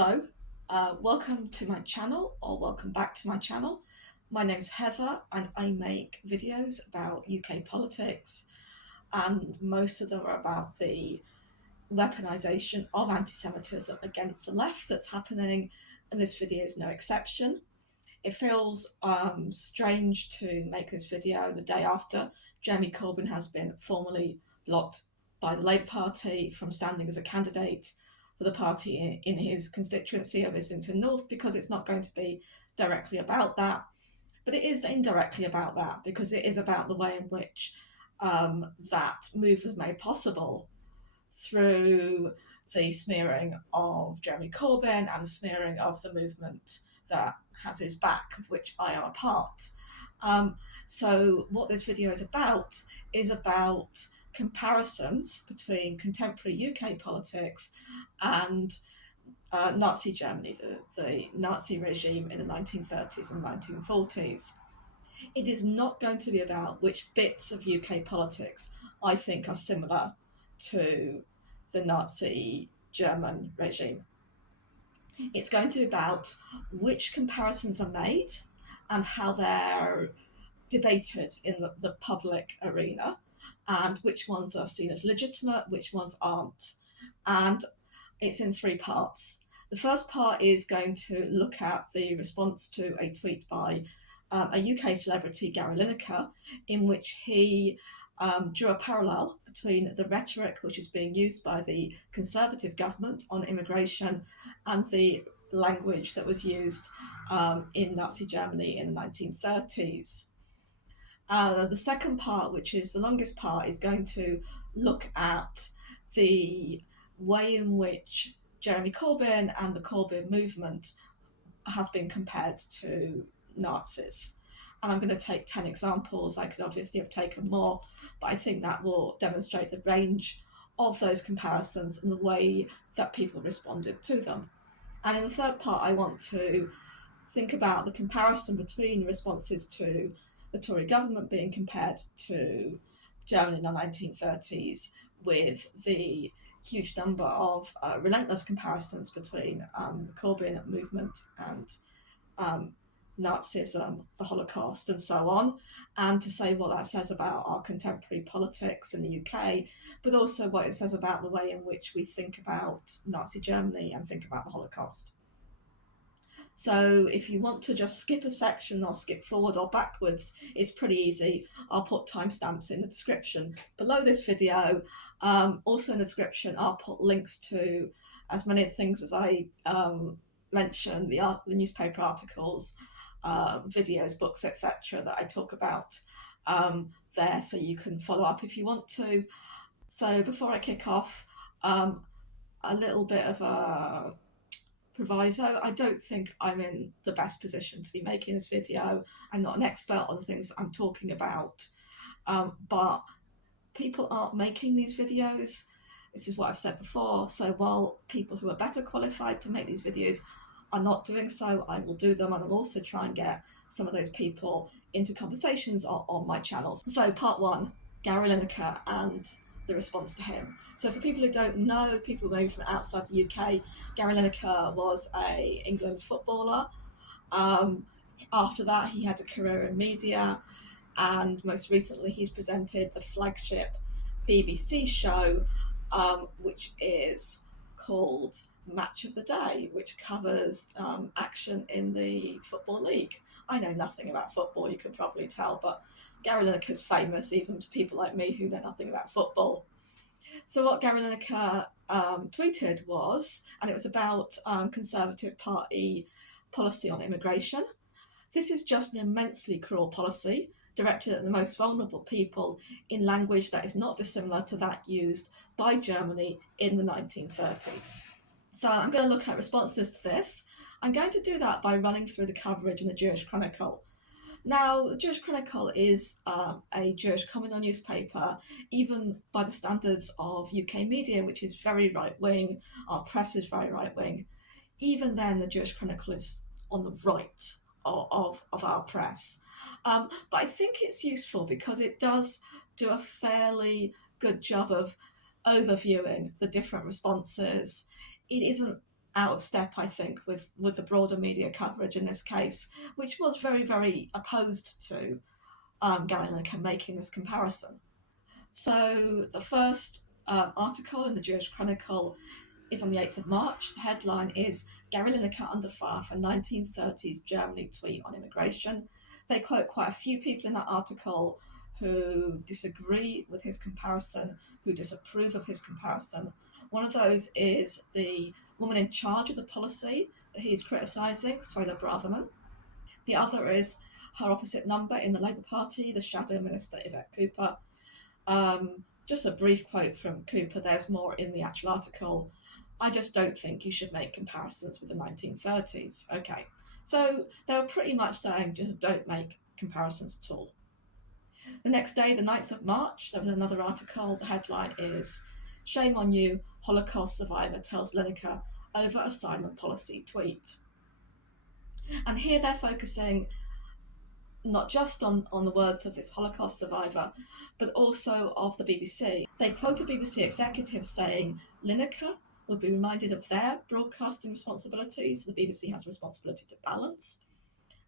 Hello, welcome to my channel, or welcome back to my channel. My name's Heather and I make videos about UK politics, and most of them are about the weaponisation of anti-Semitism against the left that's happening, and this video is no exception. It feels strange to make this video the day after Jeremy Corbyn has been formally blocked by the Labour Party from standing as a candidate for the party in his constituency of Islington North, because it's not going to be directly about that, but it is indirectly about that, because it is about the way in which that move was made possible through the smearing of Jeremy Corbyn and the smearing of the movement that has his back, of which I am a part. So what this video is about comparisons between contemporary UK politics and Nazi Germany, the Nazi regime in the 1930s and 1940s. It is not going to be about which bits of UK politics I think are similar to the Nazi German regime. It's going to be about which comparisons are made and how they're debated in the public arena, and which ones are seen as legitimate, which ones aren't. And it's in three parts. The first part is going to look at the response to a tweet by a UK celebrity, Gary Lineker, in which he drew a parallel between the rhetoric which is being used by the Conservative government on immigration and the language that was used in Nazi Germany in the 1930s. The second part, which is the longest part, is going to look at the way in which Jeremy Corbyn and the Corbyn movement have been compared to Nazis. And I'm going to take 10 examples. I could obviously have taken more, but I think that will demonstrate the range of those comparisons and the way that people responded to them. And in the third part, I want to think about the comparison between responses to the Tory government being compared to Germany in the 1930s, with the huge number of relentless comparisons between the Corbyn movement and Nazism, the Holocaust, and so on, and to say what that says about our contemporary politics in the UK, but also what it says about the way in which we think about Nazi Germany and think about the Holocaust. So if you want to just skip a section or skip forward or backwards, it's pretty easy. I'll put timestamps in the description below this video. Also in the description, I'll put links to as many things as I mentioned, the newspaper articles, videos, books, etc. that I talk about there, so you can follow up if you want to. So before I kick off, a little bit of a proviso. I don't think I'm in the best position to be making this video. I'm not an expert on the things I'm talking about, but people aren't making these videos. This is what I've said before. So while people who are better qualified to make these videos are not doing so, I will do them, and I'll also try and get some of those people into conversations on my channels. So part one, Gary Lineker and the response to him. So for people who don't know, people maybe from outside the UK, Gary Lineker was an England footballer. After that, he had a career in media, and most recently he's presented the flagship BBC show, which is called Match of the Day, which covers action in the Football League. I know nothing about football, you can probably tell, but Gary Lineker's famous even to people like me who know nothing about football. So what Gary Lineker tweeted was, and it was about Conservative Party policy on immigration. This is just an immensely cruel policy directed at the most vulnerable people in language that is not dissimilar to that used by Germany in the 1930s. So I'm going to look at responses to this. I'm going to do that by running through the coverage in the Jewish Chronicle. Now, the Jewish Chronicle is a Jewish communal newspaper, even by the standards of UK media, which is very right-wing. Our press is very right-wing. Even then, the Jewish Chronicle is on the right of our press. But I think it's useful because it does do a fairly good job of overviewing the different responses. It isn't out of step, I think, with the broader media coverage in this case, which was very, very opposed to Gary Lineker making this comparison. So the first article in the Jewish Chronicle is on the 8th of March. The headline is Gary Lineker under fire for 1930s Germany tweet on immigration. They quote quite a few people in that article who disagree with his comparison, who disapprove of his comparison. One of those is the woman in charge of the policy that he's criticising, Suella Braverman. The other is her opposite number in the Labour Party, the Shadow Minister Yvette Cooper. Just a brief quote from Cooper, there's more in the actual article. I just don't think you should make comparisons with the 1930s. Okay, so they were pretty much saying just don't make comparisons at all. The next day, the 9th of March, there was another article. The headline is Shame on You, Holocaust Survivor Tells Lineker Over Asylum Policy Tweet. And here they're focusing not just on the words of this Holocaust survivor, but also of the BBC. They quote a BBC executive saying Lineker would be reminded of their broadcasting responsibilities. The BBC has a responsibility to balance.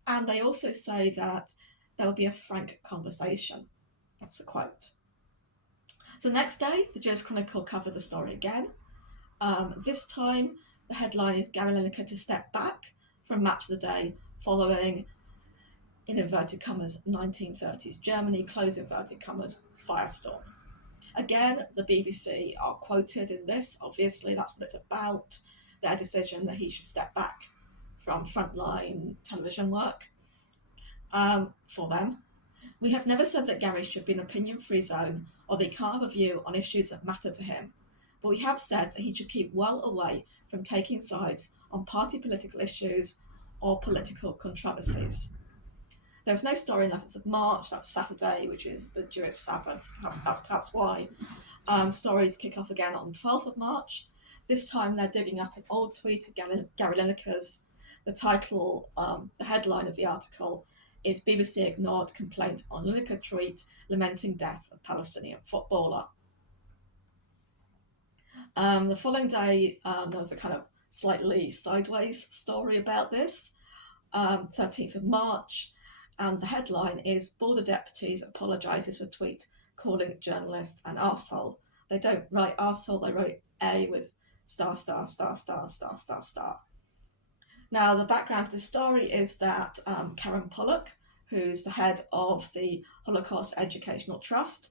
And they also say that there will be a frank conversation. That's a quote. So next day, the Jewish Chronicle covered the story again. This time, the headline is Gary Lineker to step back from Match of the Day following, in inverted commas, 1930s Germany, close inverted commas, firestorm. Again, the BBC are quoted in this. Obviously, that's what it's about, their decision that he should step back from frontline television work. For them, we have never said that Gary should be an opinion-free zone or that he can't have a view on issues that matter to him, but we have said that he should keep well away from taking sides on party political issues or political controversies. There's no story in 11th of March, that's Saturday, which is the Jewish Sabbath. That's perhaps why. Stories kick off again on 12th of March. This time they're digging up an old tweet of Gary Lineker's. The title, the headline of the article is BBC Ignored Complaint on Lineker Tweet Lamenting Death of Palestinian Footballer. The following day, there was a kind of slightly sideways story about this, 13th of March, and the headline is Border Deputies Apologises for Tweet Calling Journalist an Arsehole. They don't write arsehole, they write A with star, star, star, star, star, star, star. Now, the background of the story is that Karen Pollock, who's the head of the Holocaust Educational Trust,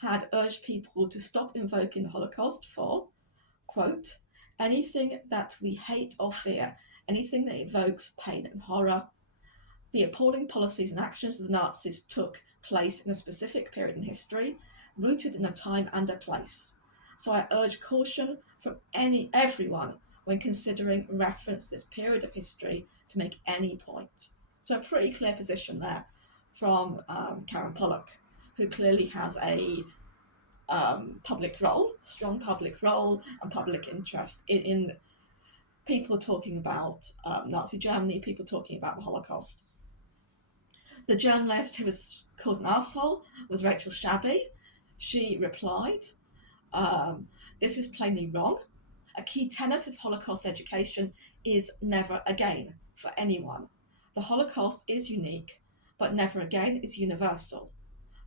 had urged people to stop invoking the Holocaust for, quote, anything that we hate or fear, anything that evokes pain and horror. The appalling policies and actions of the Nazis took place in a specific period in history, rooted in a time and a place. So I urge caution from everyone when considering reference to this period of history to make any point. So a pretty clear position there from Karen Pollock, who clearly has a public role, strong public role and public interest in people talking about Nazi Germany, people talking about the Holocaust. The journalist who was called an arsehole was Rachel Shabby. She replied, this is plainly wrong. A key tenet of Holocaust education is never again for anyone. The Holocaust is unique, but never again is universal.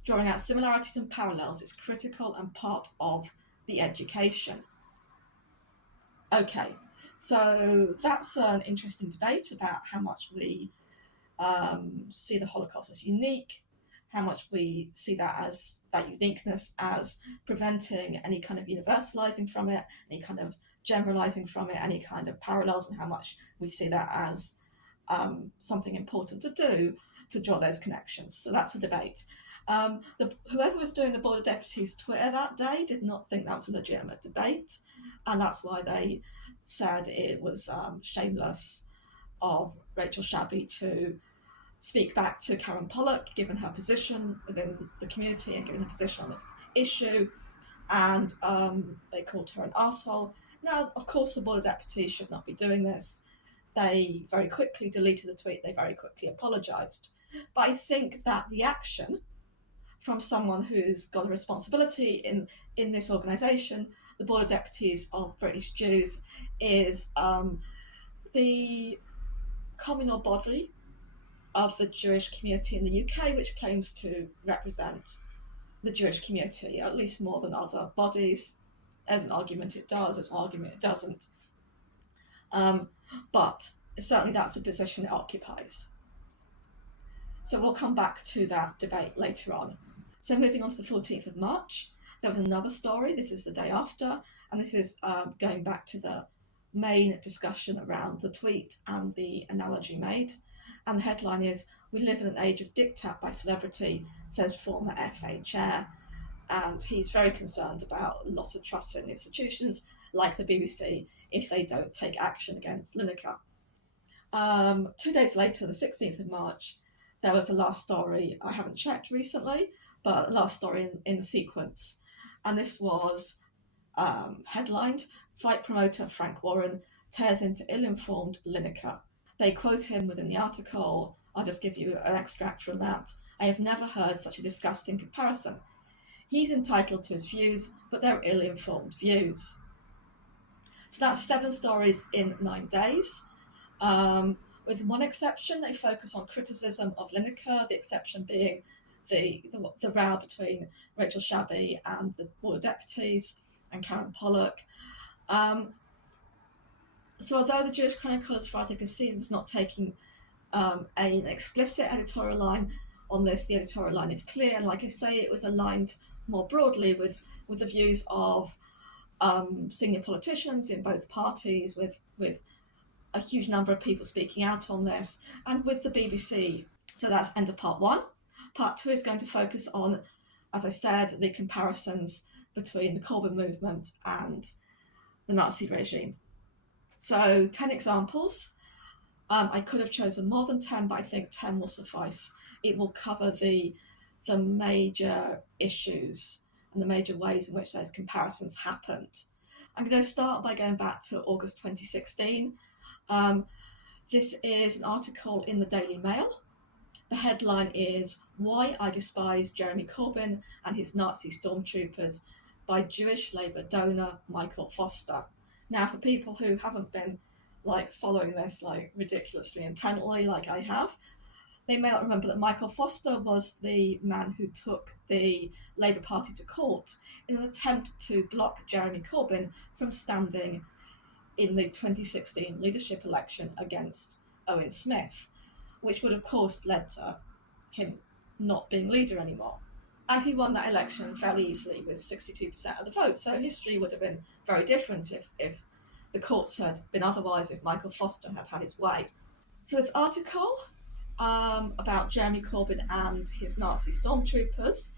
Drawing out similarities and parallels is critical and part of the education. Okay, so that's an interesting debate about how much we see the Holocaust as unique, how much we see that uniqueness as preventing any kind of universalizing from it, any kind of generalizing from it, any kind of parallels, and how much we see that as something important to do to draw those connections. So that's a debate. Whoever was doing the Border Deputies Twitter that day did not think that was a legitimate debate, and that's why they said it was shameless of Rachel Shabby to speak back to Karen Pollock, given her position within the community and given her position on this issue, and they called her an arsehole. Now, of course, the Border Deputies should not be doing this. They very quickly deleted the tweet, they very quickly apologised. But I think that reaction from someone who's got a responsibility in this organisation, the Border Deputies of British Jews, is the communal body of the Jewish community in the UK, which claims to represent the Jewish community, at least more than other bodies. There's an argument it does, there's an argument it doesn't. But certainly that's a position it occupies. So we'll come back to that debate later on. So moving on to the 14th of March, there was another story. This is the day after, and this is going back to the main discussion around the tweet and the analogy made. And the headline is, "We live in an age of diktat by celebrity," says former FA chair. And he's very concerned about loss of trust in institutions like the BBC if they don't take action against Lineker. 2 days later, the 16th of March, there was a last story. I haven't checked recently, but a last story in the sequence. And this was headlined, "Fight promoter Frank Warren tears into ill-informed Lineker." They quote him within the article. I'll just give you an extract from that. "I have never heard such a disgusting comparison. He's entitled to his views, but they're ill-informed views." So that's 7 stories in 9 days. With one exception, they focus on criticism of Lineker, the exception being the row between Rachel Shabby and the Board of Deputies and Karen Pollock. So although the Jewish Chronicle, as far as I can see, was not taking an explicit editorial line on this, the editorial line is clear. And like I say, it was aligned more broadly with the views of senior politicians in both parties, with a huge number of people speaking out on this, and with the BBC. So that's end of part 1. Part 2 is going to focus on, as I said, the comparisons between the Corbyn movement and the Nazi regime. So 10 examples. I could have chosen more than 10, but I think 10 will suffice. It will cover the major issues and the major ways in which those comparisons happened. I'm going to start by going back to August 2016. This is an article in the Daily Mail. The headline is, "Why I Despise Jeremy Corbyn and His Nazi Stormtroopers," by Jewish Labour donor Michael Foster. Now, for people who haven't been following this ridiculously intently like I have, they may not remember that Michael Foster was the man who took the Labour Party to court in an attempt to block Jeremy Corbyn from standing in the 2016 leadership election against Owen Smith, which would of course led to him not being leader anymore. And he won that election fairly easily with 62% of the vote. So history would have been very different if the courts had been otherwise, if Michael Foster had had his way. So this article about Jeremy Corbyn and his Nazi stormtroopers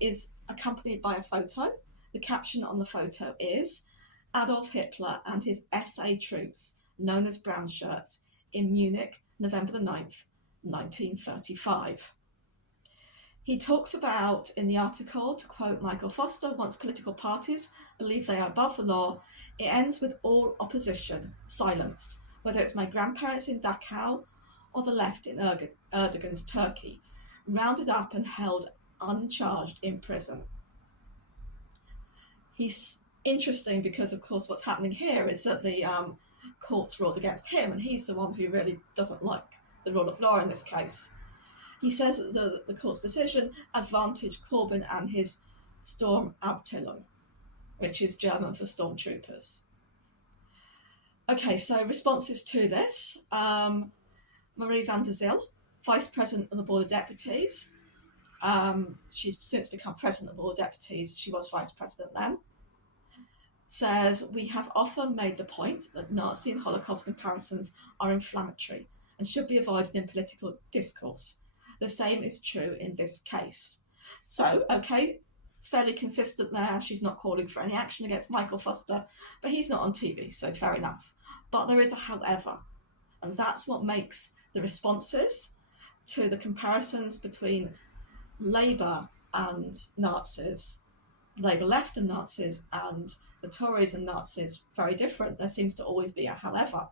is accompanied by a photo. The caption on the photo is, "Adolf Hitler and his SA troops, known as brown shirts, in Munich, November the 9th, 1935. He talks about, in the article, to quote Michael Foster, "Once political parties believe they are above the law, it ends with all opposition silenced, whether it's my grandparents in Dachau or the left in Erdogan's Turkey, rounded up and held uncharged in prison." He's interesting because, of course, what's happening here is that the courts ruled against him, and he's the one who really doesn't like the rule of law in this case. He says that the court's decision advantaged Corbyn and his Sturmabteilung, which is German for stormtroopers. Okay, so responses to this. Marie van der Zyl, Vice President of the Board of Deputies. She's since become President of the Board of Deputies. She was Vice President then. Says, "We have often made the point that Nazi and Holocaust comparisons are inflammatory and should be avoided in political discourse. The same is true in this case." So, okay, fairly consistent there. She's not calling for any action against Michael Foster, but he's not on TV, so fair enough. But there is a however, and that's what makes the responses to the comparisons between Labour and Nazis, Labour left and Nazis, and the Tories and Nazis very different. There seems to always be a however.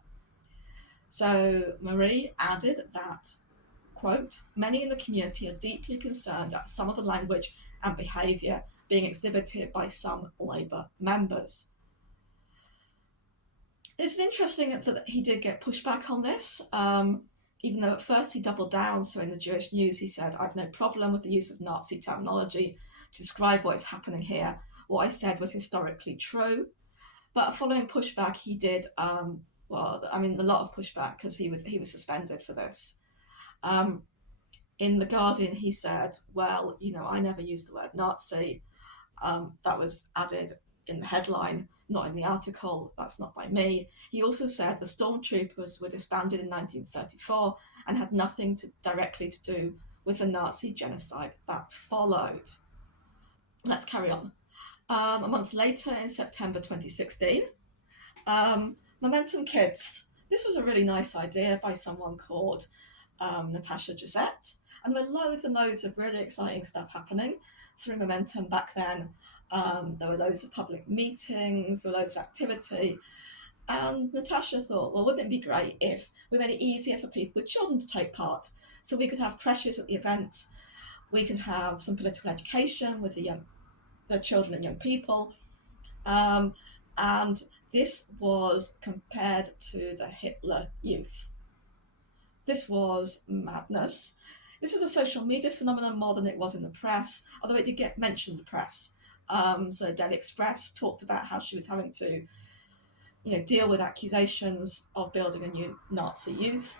So Marie added that, quote, "Many in the community are deeply concerned at some of the language and behaviour being exhibited by some Labour members." It's interesting that he did get pushback on this, even though at first he doubled down. So in the Jewish News, he said, "I've no problem with the use of Nazi terminology to describe what is happening here. What I said was historically true." But following pushback, he did, a lot of pushback, because he was suspended for this. In The Guardian, he said, "Well, I never used the word Nazi. That was added in the headline, not in the article. That's not by me." He also said the stormtroopers were disbanded in 1934 and had nothing directly to do with the Nazi genocide that followed. Let's carry on. A month later, in September 2016, Momentum Kids. This was a really nice idea by someone called Natasha Gisette, and there were loads and loads of really exciting stuff happening through Momentum back then. There were loads of public meetings, there were loads of activity, and Natasha thought, well, wouldn't it be great if we made it easier for people with children to take part? So we could have creches at the events, we could have some political education with the children and young people, and this was compared to the Hitler Youth. This was madness. This was a social media phenomenon more than it was in the press, although it did get mentioned in the press. So Daily Express talked about how she was having to deal with accusations of building a new Nazi youth.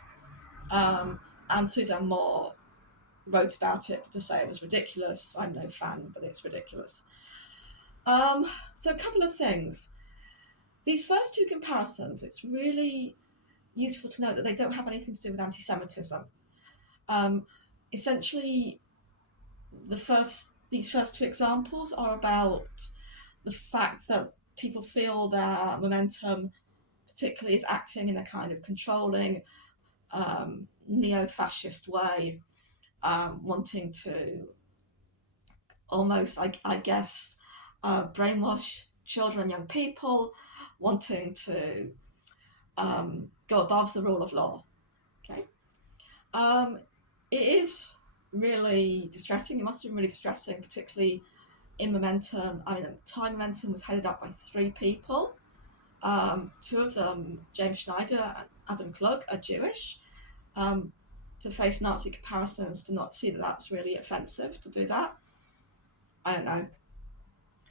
And Suzanne Moore wrote about it to say it was ridiculous. I'm no fan, but it's ridiculous. So a couple of things. These first two comparisons, it's really useful to note that they don't have anything to do with anti-Semitism. Essentially, these first two examples are about the fact that people feel that Momentum particularly is acting in a kind of controlling, neo-fascist way, wanting to almost, I guess, brainwash children and young people, wanting to go above the rule of law. Okay, it is really distressing. It must have been really distressing, particularly in Momentum. I mean, at the time, Momentum was headed up by 3 people. 2 of them, James Schneider and Adam Klug, are Jewish. To face Nazi comparisons, to not see that that's really offensive to do that. I don't know.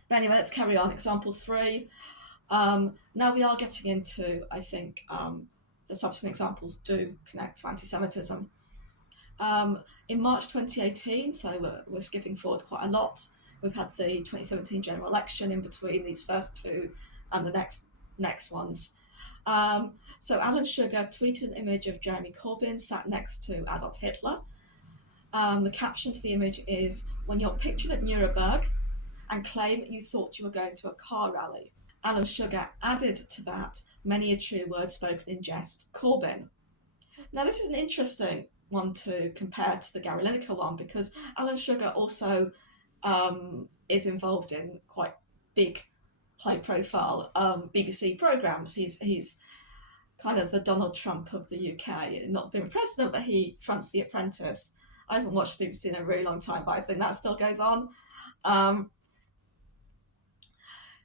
But anyway, let's carry on. Example 3. Now we are getting into, I think, the subsequent examples do connect to anti-Semitism. In March 2018, so we're skipping forward quite a lot, we've had the 2017 general election in between these first 2 and the next ones. So Alan Sugar tweeted an image of Jeremy Corbyn sat next to Adolf Hitler. The caption to the image is, "When you're pictured at Nuremberg and claim you thought you were going to a car rally." Alan Sugar added to that, "Many a true word spoken in jest, Corbyn." Now this is an interesting one to compare to the Gary Lineker one, because Alan Sugar also is involved in quite big, high-profile BBC programmes. He's kind of the Donald Trump of the UK, not being president, but he fronts The Apprentice. I haven't watched the BBC in a really long time, but I think that still goes on.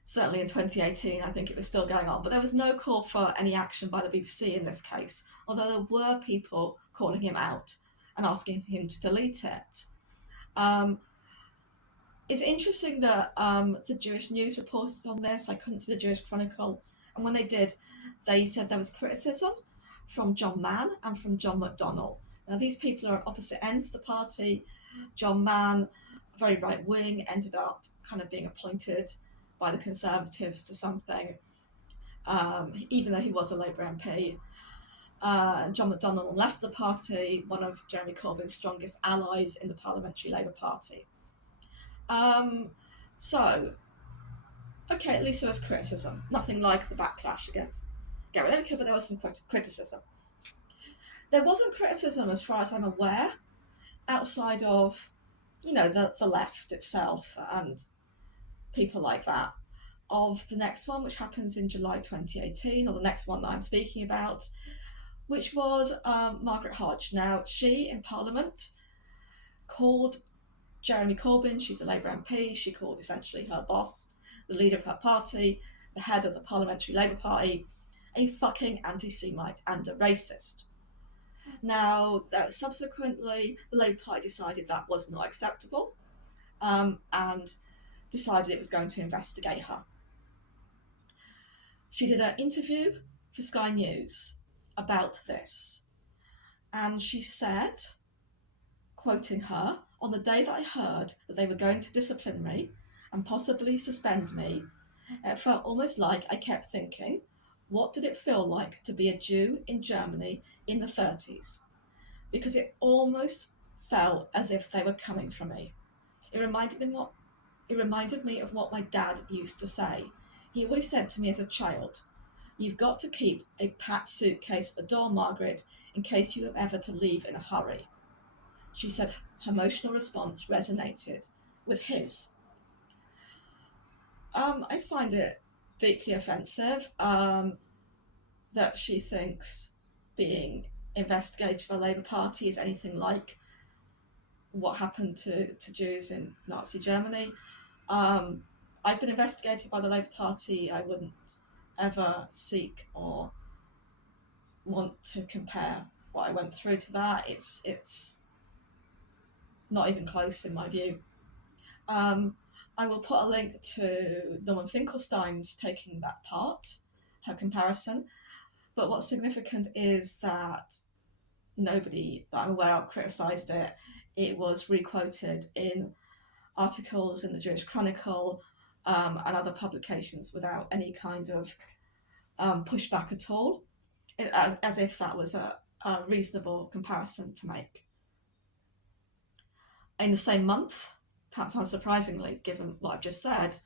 Certainly in 2018, I think it was still going on, but there was no call for any action by the BBC in this case, although there were people calling him out and asking him to delete it. It's interesting that the Jewish News reported on this. I couldn't see the Jewish Chronicle, and when they did, they said there was criticism from John Mann and from John McDonnell. Now these people are at opposite ends of the party. John Mann, very right-wing, ended up kind of being appointed by the Conservatives to something, even though he was a Labour MP. John McDonnell left the party, one of Jeremy Corbyn's strongest allies in the Parliamentary Labour Party. So, okay, at least there was criticism. Nothing like the backlash against Gary Lineker, but there was some criticism. There wasn't criticism, as far as I'm aware, outside of, the left itself and people like that, of the next one, which happens in July 2018, or the next one that I'm speaking about, which was Margaret Hodge. Now, she, in Parliament, called Jeremy Corbyn, she's a Labour MP, she called essentially her boss, the leader of her party, the head of the Parliamentary Labour Party, a fucking anti-Semite and a racist. Now, subsequently, the Labour Party decided that was not acceptable, and decided it was going to investigate her. She did an interview for Sky News about this, and she said, quoting her, "On the day that I heard that they were going to discipline me and possibly suspend me, it felt almost like I kept thinking, what did it feel like to be a Jew in Germany in the 30s? Because it almost felt as if they were coming for me. It reminded me of what my dad used to say. He always said to me as a child, 'You've got to keep a packed suitcase at the door, Margaret, in case you are ever to leave in a hurry.'" She said her emotional response resonated with his. I find it deeply offensive that she thinks being investigated by the Labour Party is anything like what happened to Jews in Nazi Germany. I've been investigated by the Labour Party. I wouldn't ever seek or want to compare what I went through to that. It's not even close in my view. I will put a link to Norman Finkelstein's taking that part, her comparison. But what's significant is that nobody that I'm aware of criticised it. It was requoted in articles in the Jewish Chronicle and other publications without any kind of pushback at all, as if that was a reasonable comparison to make. In the same month, perhaps unsurprisingly, given what I've just said,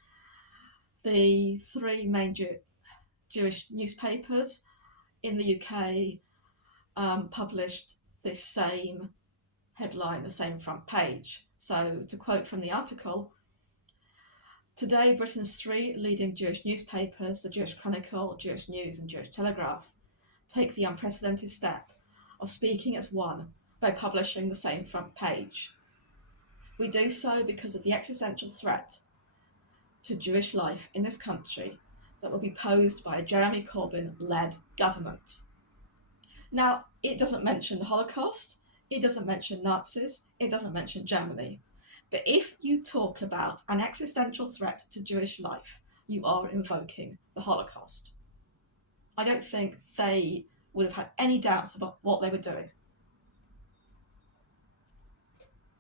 the three main Jewish newspapers in the UK published this same headline, the same front page. So, to quote from the article, "Today, Britain's three leading Jewish newspapers, the Jewish Chronicle, Jewish News and Jewish Telegraph, take the unprecedented step of speaking as one by publishing the same front page. We do so because of the existential threat to Jewish life in this country that will be posed by a Jeremy Corbyn-led government." Now, it doesn't mention the Holocaust, it doesn't mention Nazis, it doesn't mention Germany. But if you talk about an existential threat to Jewish life, you are invoking the Holocaust. I don't think they would have had any doubts about what they were doing.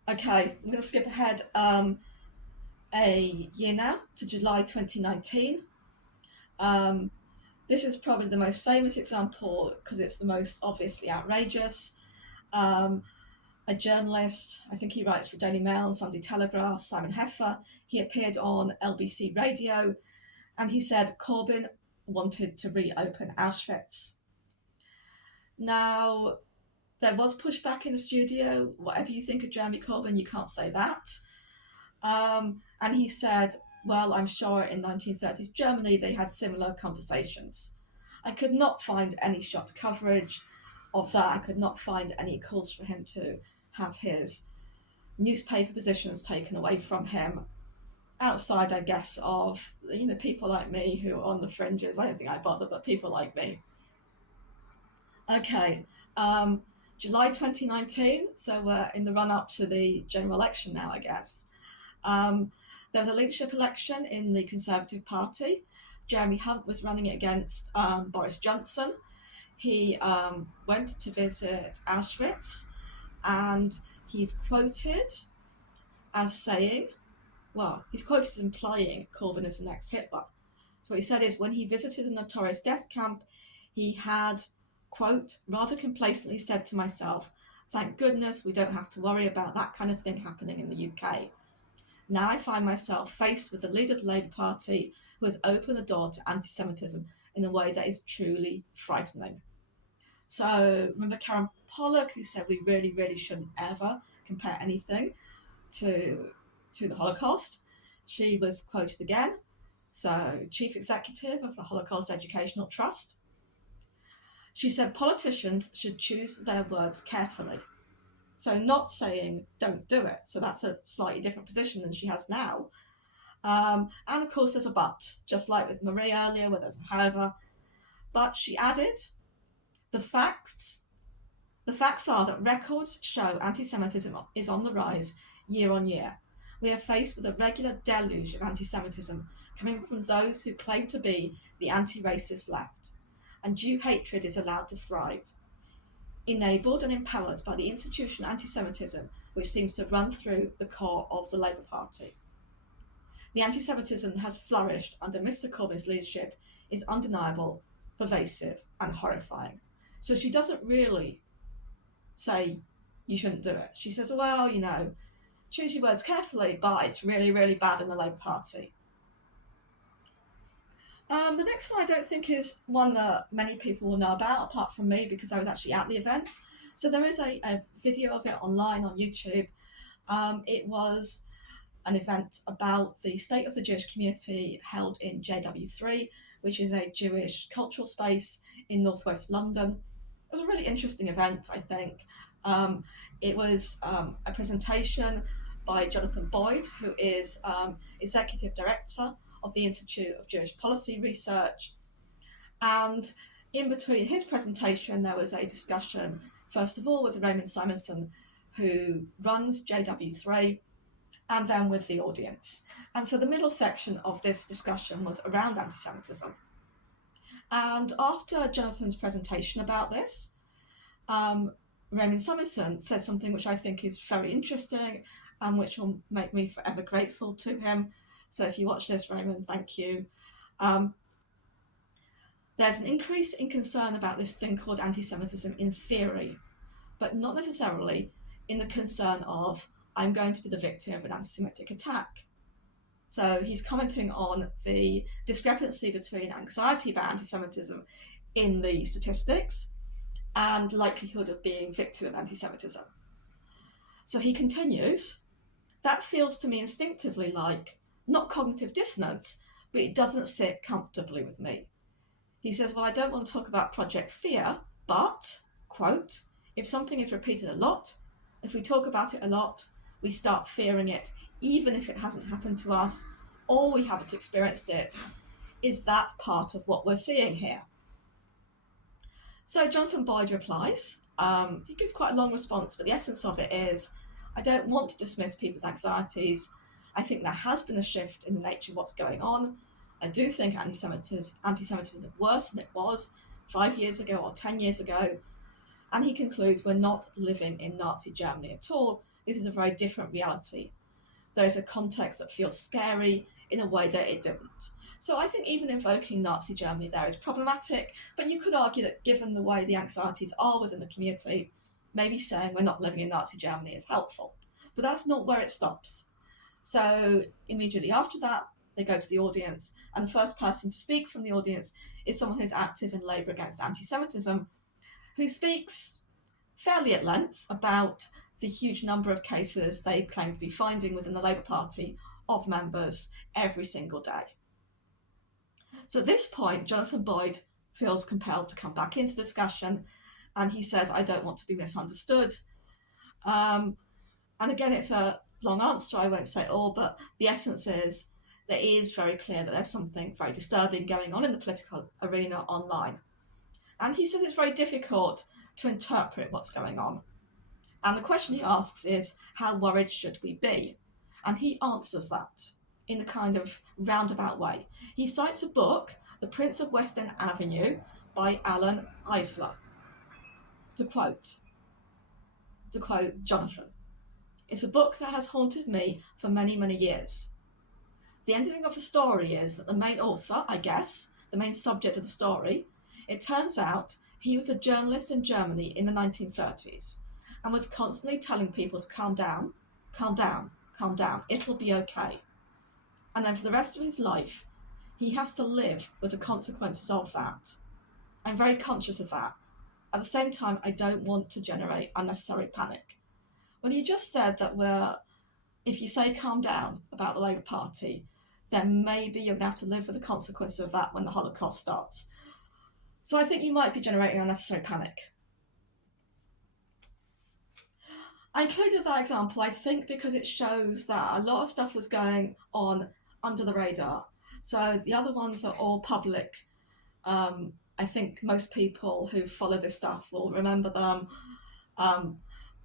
Okay, I'm going to skip ahead a year now to July 2019. This is probably the most famous example because it's the most obviously outrageous. A journalist, I think he writes for Daily Mail, Sunday Telegraph, Simon Heffer, he appeared on LBC Radio and he said Corbyn wanted to reopen Auschwitz. Now, there was pushback in the studio. Whatever you think of Jeremy Corbyn, you can't say that. And he said, well, I'm sure in 1930s Germany they had similar conversations. I could not find any shot coverage of that. I could not find any calls for him to have his newspaper positions taken away from him. Outside, I guess, of people like me who are on the fringes. I don't think I bother, but people like me. Okay, July 2019, so we're in the run-up to the general election now, I guess. There was a leadership election in the Conservative Party. Jeremy Hunt was running against Boris Johnson. He went to visit Auschwitz, and he's quoted as saying, he's quoted as implying Corbyn is the next Hitler. So what he said is, when he visited the notorious death camp, he had, quote, rather complacently said to myself, thank goodness we don't have to worry about that kind of thing happening in the UK. Now I find myself faced with the leader of the Labour Party who has opened the door to anti-Semitism in a way that is truly frightening. So remember Karen Pollock, who said we really, really shouldn't ever compare anything to the Holocaust. She was quoted again. So Chief Executive of the Holocaust Educational Trust. She said politicians should choose their words carefully. So not saying don't do it. So that's a slightly different position than she has now. And of course there's a but, just like with Marie earlier, where there's a however. But she added, the facts are that records show anti-Semitism is on the rise year on year. We are faced with a regular deluge of anti-Semitism coming from those who claim to be the anti-racist left, and Jew hatred is allowed to thrive, enabled and empowered by the institutional anti-Semitism which seems to run through the core of the Labour Party. The anti-Semitism that has flourished under Mr Corbyn's leadership is undeniable, pervasive and horrifying. So she doesn't really say you shouldn't do it. She says, well, choose your words carefully, but it's really, really bad in the Labour Party. The next one I don't think is one that many people will know about, apart from me, because I was actually at the event. So there is a video of it online on YouTube. It was an event about the state of the Jewish community held in JW3, which is a Jewish cultural space in northwest London. It was a really interesting event, I think. It was a presentation by Jonathan Boyd, who is Executive Director of the Institute of Jewish Policy Research. And in between his presentation, there was a discussion, first of all, with Raymond Simonson, who runs JW3, and then with the audience. And so the middle section of this discussion was around anti-Semitism. And after Jonathan's presentation about this, Raymond Simonson said something which I think is very interesting and which will make me forever grateful to him. So if you watch this, Raymond, thank you. There's an increase in concern about this thing called anti-Semitism in theory, but not necessarily in the concern of, I'm going to be the victim of an anti-Semitic attack. So he's commenting on the discrepancy between anxiety about anti-Semitism in the statistics and likelihood of being victim of anti-Semitism. So he continues, that feels to me instinctively like, not cognitive dissonance, but it doesn't sit comfortably with me. He says, well, I don't want to talk about Project Fear, but, quote, if something is repeated a lot, if we talk about it a lot, we start fearing it, even if it hasn't happened to us, or we haven't experienced it. Is that part of what we're seeing here? So Jonathan Boyd replies, he gives quite a long response, but the essence of it is, I don't want to dismiss people's anxieties. I think there has been a shift in the nature of what's going on. I do think anti-Semitism is worse than it was 5 years ago or 10 years ago. And he concludes, we're not living in Nazi Germany at all. This is a very different reality. There is a context that feels scary in a way that it didn't. So I think even invoking Nazi Germany there is problematic, but you could argue that given the way the anxieties are within the community, maybe saying we're not living in Nazi Germany is helpful. But that's not where it stops. So immediately after that, they go to the audience, and the first person to speak from the audience is someone who's active in Labour against anti-Semitism, who speaks fairly at length about the huge number of cases they claim to be finding within the Labour Party of members every single day. So at this point, Jonathan Boyd feels compelled to come back into the discussion, and he says, I don't want to be misunderstood. And again, it's a long answer, I won't say all, but the essence is that it is very clear that there's something very disturbing going on in the political arena online. And he says it's very difficult to interpret what's going on. And the question he asks is, how worried should we be? And he answers that in a kind of roundabout way. He cites a book, The Prince of West End Avenue, by Alan Eisler. To quote Jonathan, it's a book that has haunted me for many, many years. The ending of the story is that the main author, I guess, the main subject of the story, it turns out he was a journalist in Germany in the 1930s and was constantly telling people to calm down, calm down, calm down, it'll be okay. And then for the rest of his life, he has to live with the consequences of that. I'm very conscious of that. At the same time, I don't want to generate unnecessary panic. Well, you just said that if you say calm down about the Labour Party, then maybe you're going to have to live with the consequences of that when the Holocaust starts. So I think you might be generating unnecessary panic. I included that example, I think, because it shows that a lot of stuff was going on under the radar. So the other ones are all public I think most people who follow this stuff will remember them.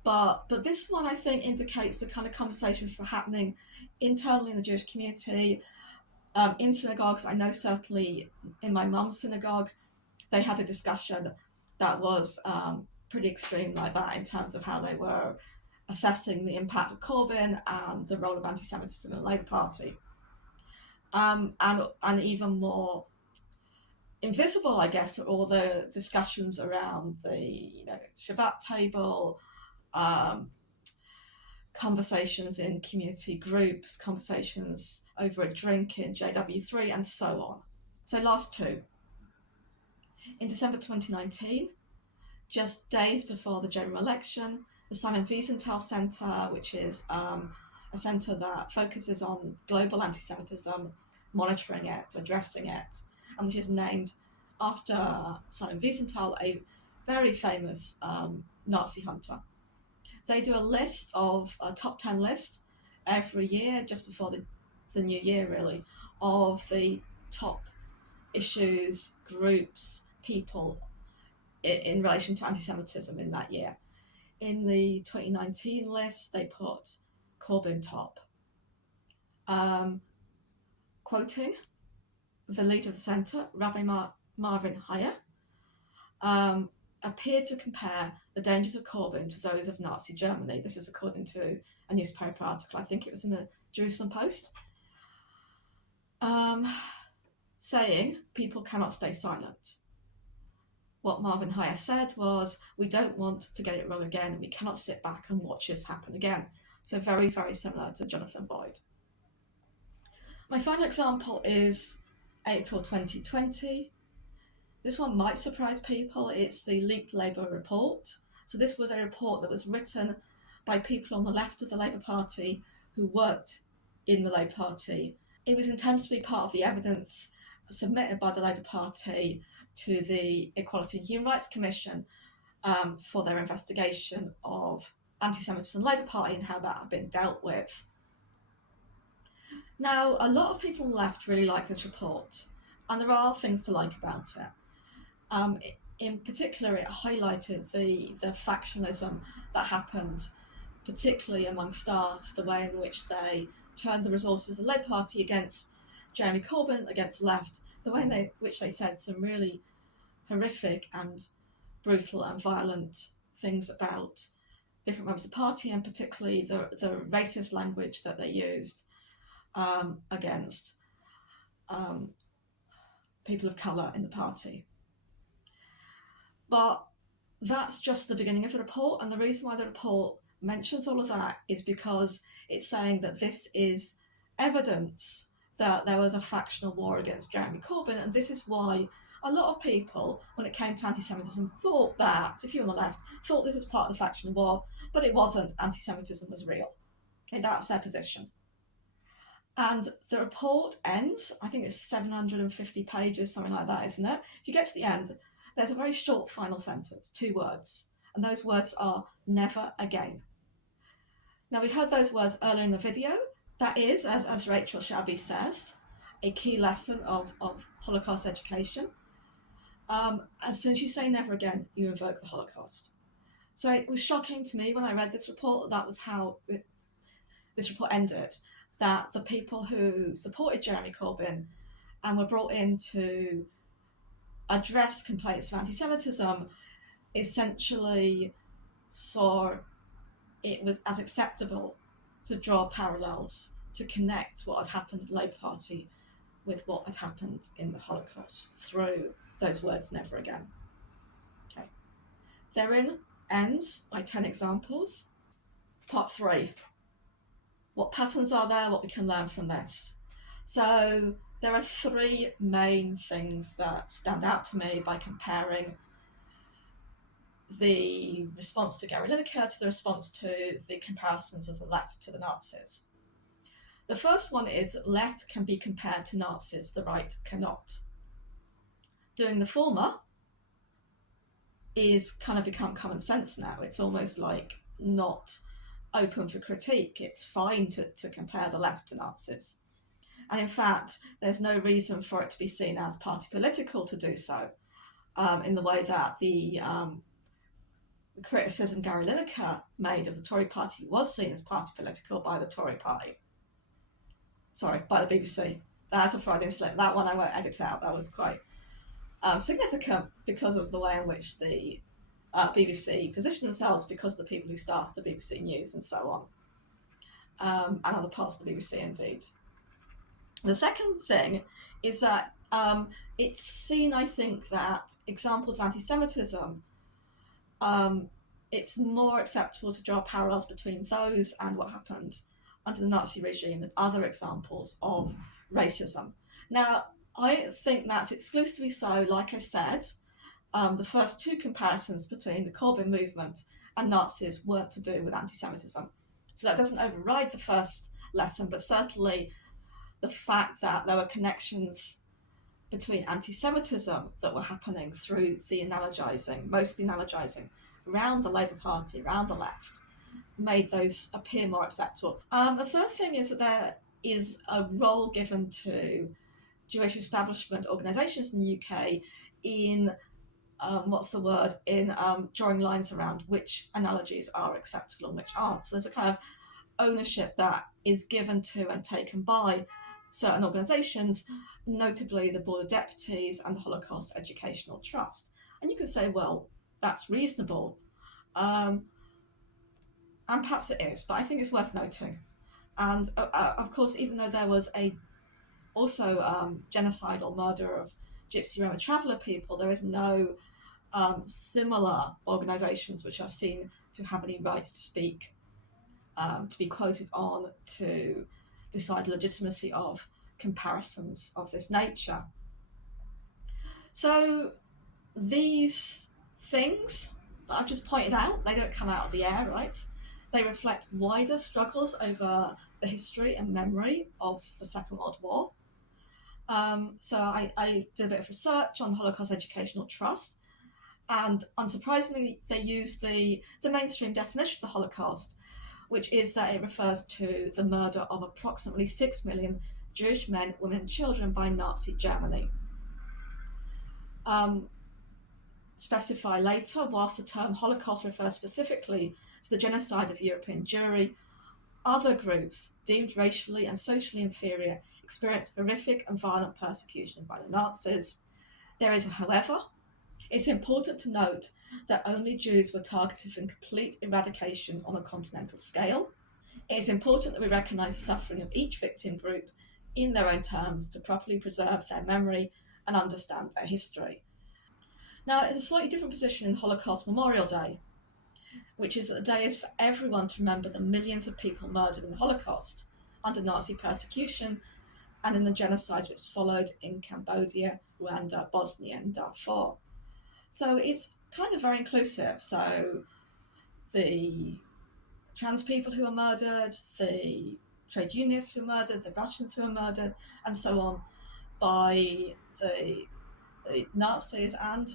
But this one, I think, indicates the kind of conversations were happening internally in the Jewish community, in synagogues. I know certainly in my mum's synagogue, they had a discussion that was pretty extreme like that in terms of how they were assessing the impact of Corbyn and the role of anti-Semitism in the Labour Party. And even more invisible, I guess, are all the discussions around the Shabbat table, conversations in community groups, conversations over a drink in JW3, and so on. So last two. In December 2019, just days before the general election, the Simon Wiesenthal Centre, which is a centre that focuses on global anti-Semitism, monitoring it, addressing it, and which is named after Simon Wiesenthal, a very famous Nazi hunter. They do a top 10 list every year, just before the new year really, of the top issues, groups, people in relation to anti-Semitism in that year. In the 2019 list, they put Corbyn top. Quoting the leader of the centre, Rabbi Marvin Hayer, appeared to compare the dangers of Corbyn to those of Nazi Germany. This is according to a newspaper article. I think it was in the Jerusalem Post. Saying people cannot stay silent. What Marvin Hayer said was, we don't want to get it wrong again. We cannot sit back and watch this happen again. So very, very similar to Jonathan Boyd. My final example is April 2020. This one might surprise people. It's the leaked Labour report. So this was a report that was written by people on the left of the Labour Party who worked in the Labour Party. It was intended to be part of the evidence submitted by the Labour Party to the Equality and Human Rights Commission for their investigation of anti-Semitism in the Labour Party and how that had been dealt with. Now, a lot of people on the left really like this report, and there are things to like about it. In particular, it highlighted the factionalism that happened, particularly among staff, the way in which they turned the resources of the Labour Party against Jeremy Corbyn, against the left, the way in which they said some really horrific and brutal and violent things about different members of the party, and particularly the racist language that they used against people of colour in the party. But that's just the beginning of the report, and the reason why the report mentions all of that is because it's saying that this is evidence that there was a factional war against Jeremy Corbyn, and this is why a lot of people, when it came to anti-Semitism, thought that, if you're on the left, thought this was part of the factional war, but it wasn't. Anti-Semitism was real. Okay, that's their position. And the report ends, I think it's 750 pages, something like that, isn't it? If you get to the end, there's a very short final sentence, 2 words, and those words are never again. Now, we heard those words earlier in the video. That is, as Rachel Shabby says, a key lesson of Holocaust education. As soon as you say never again, you invoke the Holocaust. So it was shocking to me when I read this report. That was how this report ended, that the people who supported Jeremy Corbyn and were brought in to address complaints of anti-Semitism essentially saw it was as acceptable to draw parallels, to connect what had happened in the Labour Party with what had happened in the Holocaust through those words never again. Okay. Therein ends my 10 examples. Part 3. What patterns are there, what we can learn from this? So there are 3 main things that stand out to me by comparing the response to Gary Lineker to the response to the comparisons of the left to the Nazis. The first one is that left can be compared to Nazis, the right cannot. Doing the former is kind of become common sense now. It's almost like not open for critique. It's fine to compare the left to Nazis. And in fact, there's no reason for it to be seen as party political to do so. in the way that the criticism Gary Lineker made of the Tory party was seen as party political by the Tory party. Sorry, by the BBC. That's a Freudian slip. That one I won't edit out. That was quite significant because of the way in which the BBC position themselves, because of the people who staff the BBC News and so on, and other parts of the BBC indeed. The second thing is that it's seen, I think, that examples of anti-Semitism, it's more acceptable to draw parallels between those and what happened under the Nazi regime than other examples of racism. Now, I think that's exclusively so, like I said, the first two comparisons between the Corbyn movement and Nazis weren't to do with anti-Semitism. So that doesn't override the first lesson, but certainly the fact that there were connections between anti-Semitism that were happening through the analogizing, mostly analogizing, around the Labour Party, around the left, made those appear more acceptable. The third thing is that there is a role given to Jewish establishment organisations in the UK in drawing lines around which analogies are acceptable and which aren't. So there's a kind of ownership that is given to and taken by certain organisations, notably the Board of Deputies and the Holocaust Educational Trust. And you could say, well, that's reasonable. And perhaps it is, but I think it's worth noting. And of course, even though there was also genocidal murder of Gypsy Roma traveller people, there is no similar organisations which are seen to have any right to speak, to be quoted on, to decide the legitimacy of comparisons of this nature. So these things that I've just pointed out, they don't come out of the air, right? They reflect wider struggles over the history and memory of the Second World War. So I did a bit of research on the Holocaust Educational Trust, and unsurprisingly, they use the mainstream definition of the Holocaust, which is that it refers to the murder of approximately 6 million Jewish men, women, and children by Nazi Germany. Specify later, whilst the term Holocaust refers specifically to the genocide of European Jewry, other groups deemed racially and socially inferior experienced horrific and violent persecution by the Nazis. There is, however, it's important to note that only Jews were targeted for complete eradication on a continental scale. It is important that we recognise the suffering of each victim group in their own terms to properly preserve their memory and understand their history. Now, it's a slightly different position in Holocaust Memorial Day, which is that the day is for everyone to remember the millions of people murdered in the Holocaust under Nazi persecution and in the genocides which followed in Cambodia, Rwanda, Bosnia and Darfur. So it's kind of very inclusive. So the trans people who were murdered, the trade unionists who were murdered, the Russians who were murdered, and so on by the Nazis, and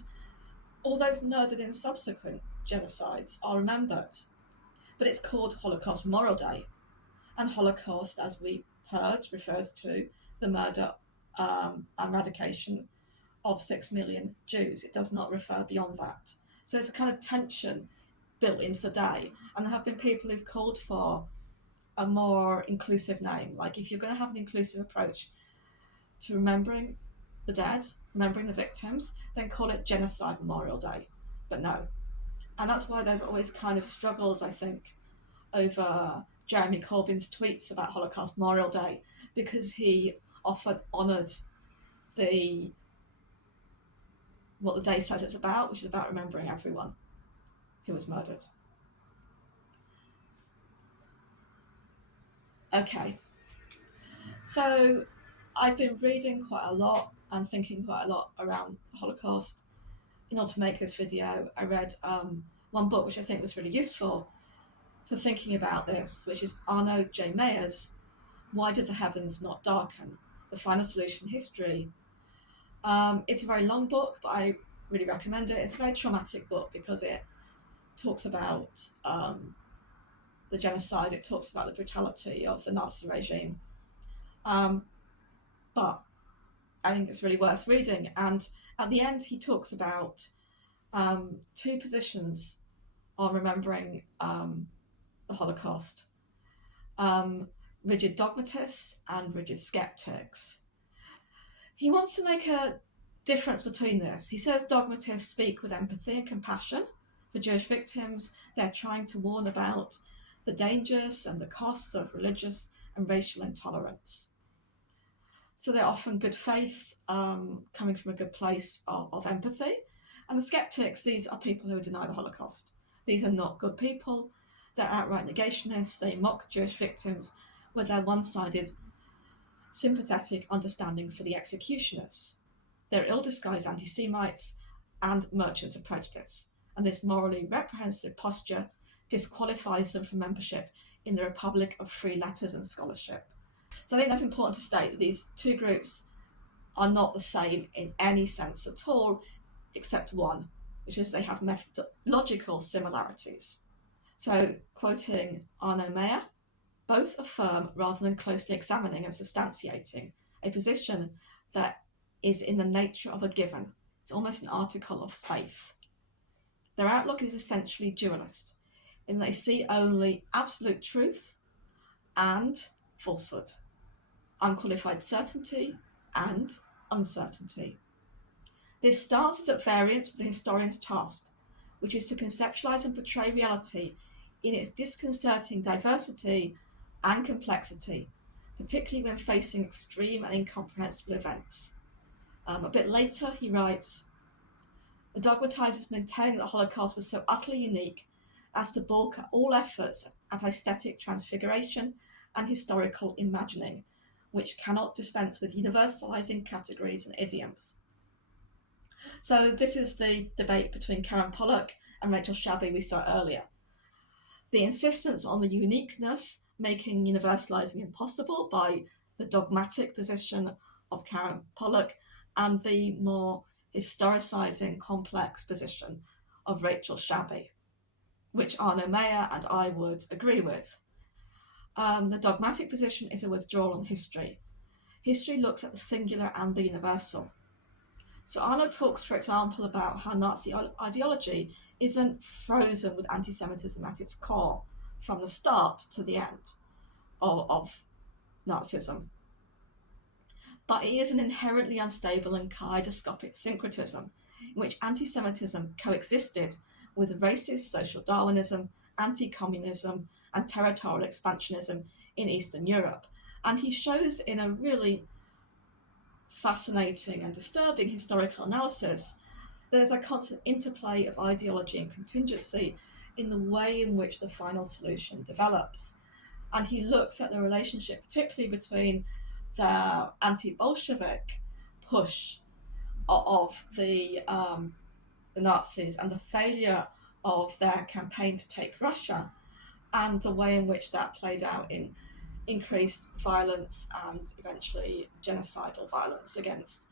all those murdered in subsequent genocides are remembered. But it's called Holocaust Memorial Day. And Holocaust, as we heard, refers to the murder and eradication of 6 million Jews. It does not refer beyond that. So it's a kind of tension built into the day. And there have been people who've called for a more inclusive name. Like, if you're going to have an inclusive approach to remembering the dead, remembering the victims, then call it Genocide Memorial Day. But no. And that's why there's always kind of struggles, I think, over Jeremy Corbyn's tweets about Holocaust Memorial Day, because he often honoured what the day says it's about, which is about remembering everyone who was murdered. Okay, so I've been reading quite a lot and thinking quite a lot around the Holocaust. In order to make this video, I read one book which I think was really useful for thinking about this, which is Arno J. Mayer's Why Did the Heavens Not Darken? The Final Solution History. It's a very long book, but I really recommend it. It's a very traumatic book because it talks about the genocide, it talks about the brutality of the Nazi regime. But I think it's really worth reading. And At the end, he talks about two positions on remembering the Holocaust. Rigid dogmatists and rigid skeptics. He wants to make a difference between this. He says dogmatists speak with empathy and compassion for Jewish victims. They're trying to warn about the dangers and the costs of religious and racial intolerance. So they're often good faith, coming from a good place of empathy. And the skeptics, these are people who deny the Holocaust. These are not good people. They're outright negationists. They mock Jewish victims with their one-sided, sympathetic understanding for the executioners. They're ill-disguised anti-Semites and merchants of prejudice. And this morally reprehensible posture disqualifies them from membership in the Republic of Free Letters and Scholarship. So I think that's important to state that these two groups are not the same in any sense at all, except one, which is they have methodological similarities. So, quoting Arno Meyer, both affirm rather than closely examining and substantiating a position that is in the nature of a given. It's almost an article of faith. Their outlook is essentially dualist, in that they see only absolute truth and falsehood, unqualified certainty and uncertainty. This stance is at variance with the historian's task, which is to conceptualize and portray reality in its disconcerting diversity and complexity, particularly when facing extreme and incomprehensible events. A bit later, he writes, the dogmatizers maintain that the Holocaust was so utterly unique as to balk at all efforts at aesthetic transfiguration and historical imagining, which cannot dispense with universalizing categories and idioms. So this is the debate between Karen Pollock and Rachel Shabby we saw earlier. The insistence on the uniqueness making universalizing impossible by the dogmatic position of Karen Pollock and the more historicizing complex position of Rachel Shabby, which Arno Meyer and I would agree with. The dogmatic position is a withdrawal on history. History looks at the singular and the universal. So Arno talks, for example, about how Nazi ideology isn't frozen with anti-Semitism at its core from the start to the end of Nazism. But it is an inherently unstable and kaleidoscopic syncretism in which anti-Semitism coexisted with racist social Darwinism, anti-communism, and territorial expansionism in Eastern Europe. And he shows in a really fascinating and disturbing historical analysis there's a constant interplay of ideology and contingency in the way in which the final solution develops. And he looks at the relationship, particularly between the anti-Bolshevik push of the Nazis and the failure of their campaign to take Russia, and the way in which that played out in increased violence and eventually genocidal violence against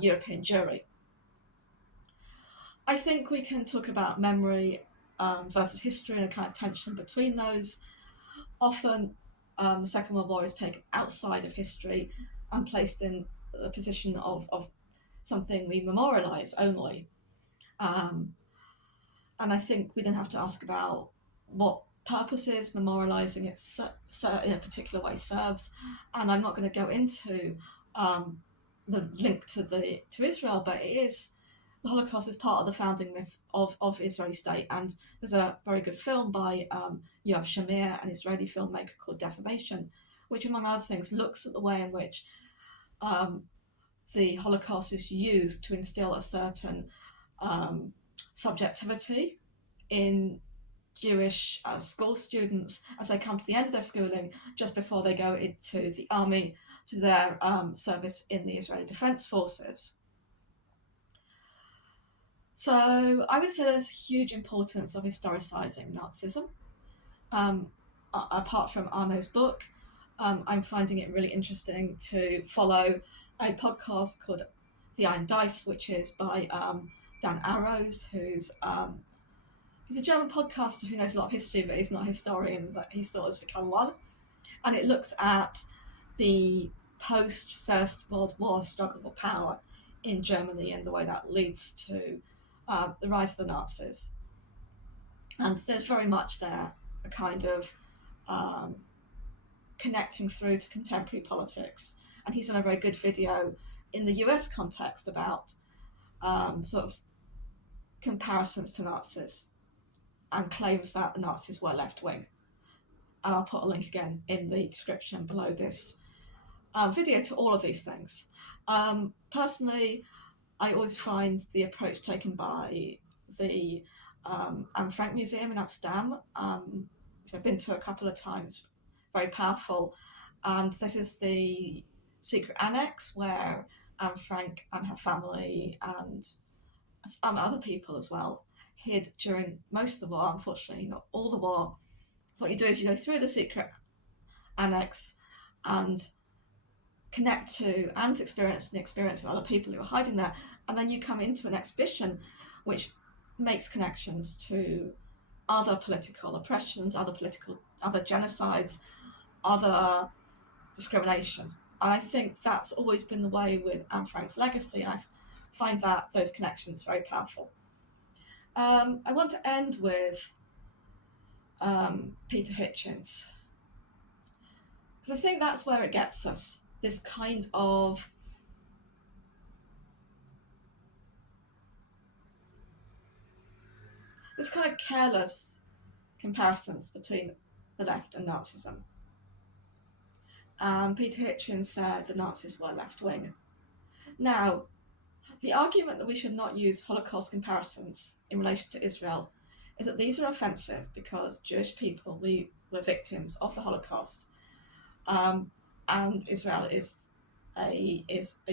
European Jewry. I think we can talk about memory versus history and a kind of tension between those. Often the Second World War is taken outside of history and placed in the position of something we memorialise only. And I think we then have to ask about what purposes memorialising it in a particular way serves. And I'm not going to go into the link to Israel, but it is, the Holocaust is part of the founding myth of Israeli state. And there's a very good film by Yoav Shamir, an Israeli filmmaker, called Defamation, which, among other things, looks at the way in which the Holocaust is used to instill a certain subjectivity in Jewish school students as they come to the end of their schooling, just before they go into the army to their service in the Israeli Defense Forces. So I would say there's a huge importance of historicising Nazism. Apart from Arno's book, I'm finding it really interesting to follow a podcast called The Iron Dice, which is by Dan Arrows, who's a German podcaster who knows a lot of history, but he's not a historian, but he sort of has become one. And it looks at the post-First World War struggle for power in Germany and the way that leads to the rise of the Nazis. And there's very much there a kind of connecting through to contemporary politics. And he's done a very good video in the US context about sort of comparisons to Nazis and claims that the Nazis were left-wing. And I'll put a link again in the description below this video to all of these things. Personally, I always find the approach taken by the Anne Frank Museum in Amsterdam, which I've been to a couple of times, very powerful. And this is the secret annex where Anne Frank and her family and other people as well hid during most of the war, unfortunately not all the war. So what you do is you go through the secret annex and connect to Anne's experience and the experience of other people who are hiding there, and then you come into an exhibition which makes connections to other political oppressions, other genocides, other discrimination. And I think that's always been the way with Anne Frank's legacy, and I find that those connections very powerful. I want to end with Peter Hitchens, because I think that's where it gets us, this kind of careless comparisons between the left and Nazism. Peter Hitchens said the Nazis were left-wing. Now, the argument that we should not use Holocaust comparisons in relation to Israel is that these are offensive because Jewish people were victims of the Holocaust, and Israel is a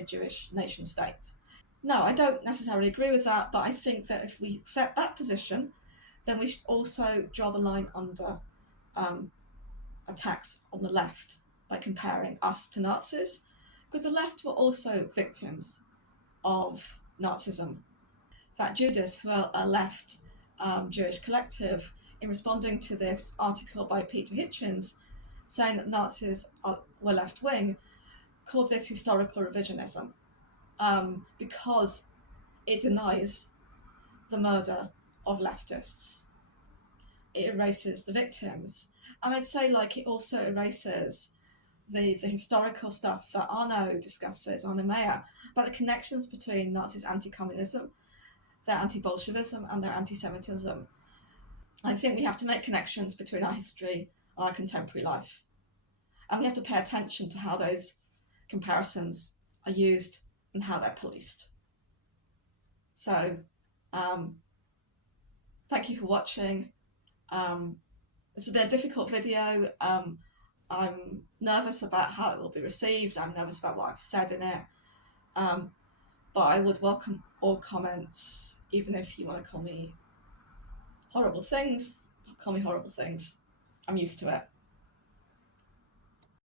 Jewish nation state. No, I don't necessarily agree with that, but I think that if we accept that position, then we should also draw the line under attacks on the left by comparing us to Nazis, because the left were also victims of Nazism. That Judas, who are a left Jewish collective, in responding to this article by Peter Hitchens saying that Nazis were left-wing, called this historical revisionism, because it denies the murder of leftists. It erases the victims. And I'd say it also erases the historical stuff that Arno discusses, Arno Meyer, about the connections between Nazis' anti-communism, their anti-Bolshevism, and their anti-Semitism. I think we have to make connections between our history and our contemporary life. And we have to pay attention to how those comparisons are used and how they're policed. So, thank you for watching. This has been a difficult video. I'm nervous about how it will be received. I'm nervous about what I've said in it. But I would welcome all comments, even if you want to call me horrible things. Call me horrible things. I'm used to it.